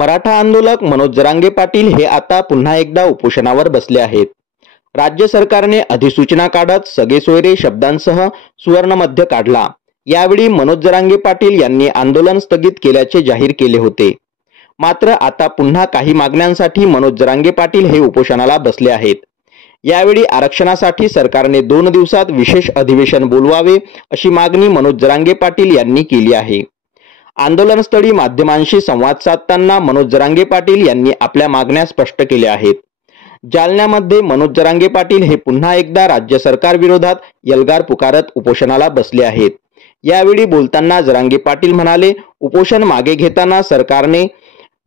मराठा आंदोलक मनोज जरांगे पाटील हे आता पुन्हा एकदा उपोषणावर बसले आहेत। राज्य सरकारने अधिसूचना काढत सगळे सोयरे शब्दांसह सुवर्णमध्य काढला। यावेळी मनोज जरांगे पाटील यांनी आंदोलन स्थगित केल्याचे जाहीर केले होते। मात्र आता पुन्हा काही मागण्यांसाठी मनोज जरांगे पाटील हे उपोषणाला बसले आहेत। यावेळी आरक्षणासाठी सरकारने 2 दिवसात विशेष अधिवेशन बोलवावे अशी मागणी मनोज जरांगे पाटील यांनी केली आहे। आंदोलनस्थळी माध्यमांशी संवाद साधताना मनोज जरांगे पाटील यांनी आपल्या मागण्या स्पष्ट केल्या आहेत। जालन्यामध्ये मनोज जरांगे पाटील हे पुन्हा एकदा राज्य सरकार विरोधात एल्गार पुकारत उपोषणाला बसले आहेत। यावेळी बोलताना जरांगे पाटील म्हणाले, उपोषण मागे घेताना सरकारने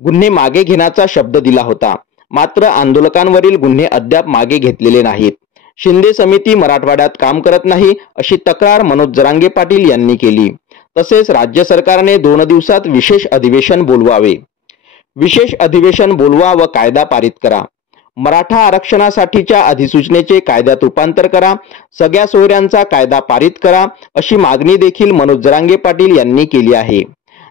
गुन्हे मागे घेण्याचा शब्द दिला होता, मात्र आंदोलकांवरील गुन्हे अद्याप मागे घेतलेले नाहीत। शिंदे समिती मराठवाड्यात काम करत नाही अशी तक्रार मनोज जरांगे पाटील यांनी केली। तसेच राज्य सरकारने 2 दिवसात विशेष अधिवेशन बोलवावे, विशेष अधिवेशन बोलवा व कायदा पारित करा, मराठा आरक्षणासाठीच्या अधिसूचनेचे कायद्यात रूपांतर करा, सगळ्या सोयऱ्यांचा कायदा पारित करा अशी मागणी देखील मनोज जरांगे पाटील यांनी केली आहे।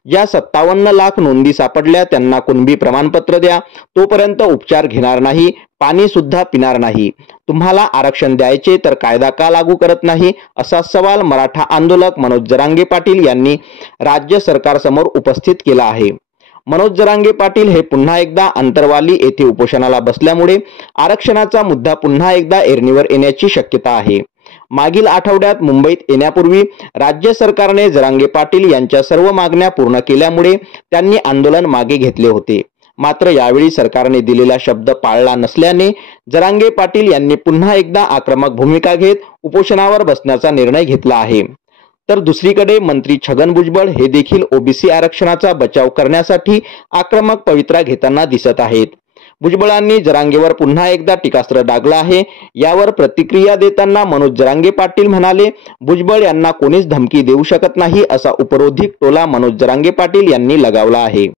ज्या 57 लाख नोंदी सापडल्या त्यांना कुणबी प्रमाणपत्र द्या, तोपर्यंत उपचार घेणार नाही, पाणी सुद्धा पिणार नाही। तुम्हाला आरक्षण द्यायचे तर कायदा का लागू करत नाही, असा सवाल मराठा आंदोलक मनोज जरांगे पाटील यांनी राज्य सरकारसमोर उपस्थित केला आहे। मनोज जरांगे पाटील हे पुन्हा एकदा अंतरवाली येथे उपोषणाला बसल्यामुळे आरक्षणाचा मुद्दा पुन्हा एकदा ऐरणीवर येण्याची शक्यता आहे। मागील आठवड्यात मुंबईत येण्यापूर्वी राज्य सरकारने जरांगे पाटील यांच्या सर्व मागण्या पूर्ण केल्यामुळे त्यांनी आंदोलन मागे घेतले होते। मात्र यावेळी सरकारने दिलेला शब्द पाळला नसल्याने जरांगे पाटील यांनी पुन्हा एकदा आक्रमक भूमिका घेत उपोषणावर बसण्याचा निर्णय घेतला आहे। तर दुसरीकडे मंत्री छगन भुजबळ हे देखील ओबीसी आरक्षणाचा बचाव करण्यासाठी आक्रमक पवित्रा घेताना दिसत आहेत। भुजबळांनी जरांगेवर पुन्हा एकदा टीकास्त्र डागलं आहे। यावर प्रतिक्रिया देताना मनोज जरांगे पाटील म्हणाले, भुजबळ यांना कोणीच धमकी देऊ शकत नाही असा उपरोधिक टोला मनोज जरांगे पाटील यांनी लगावला आहे।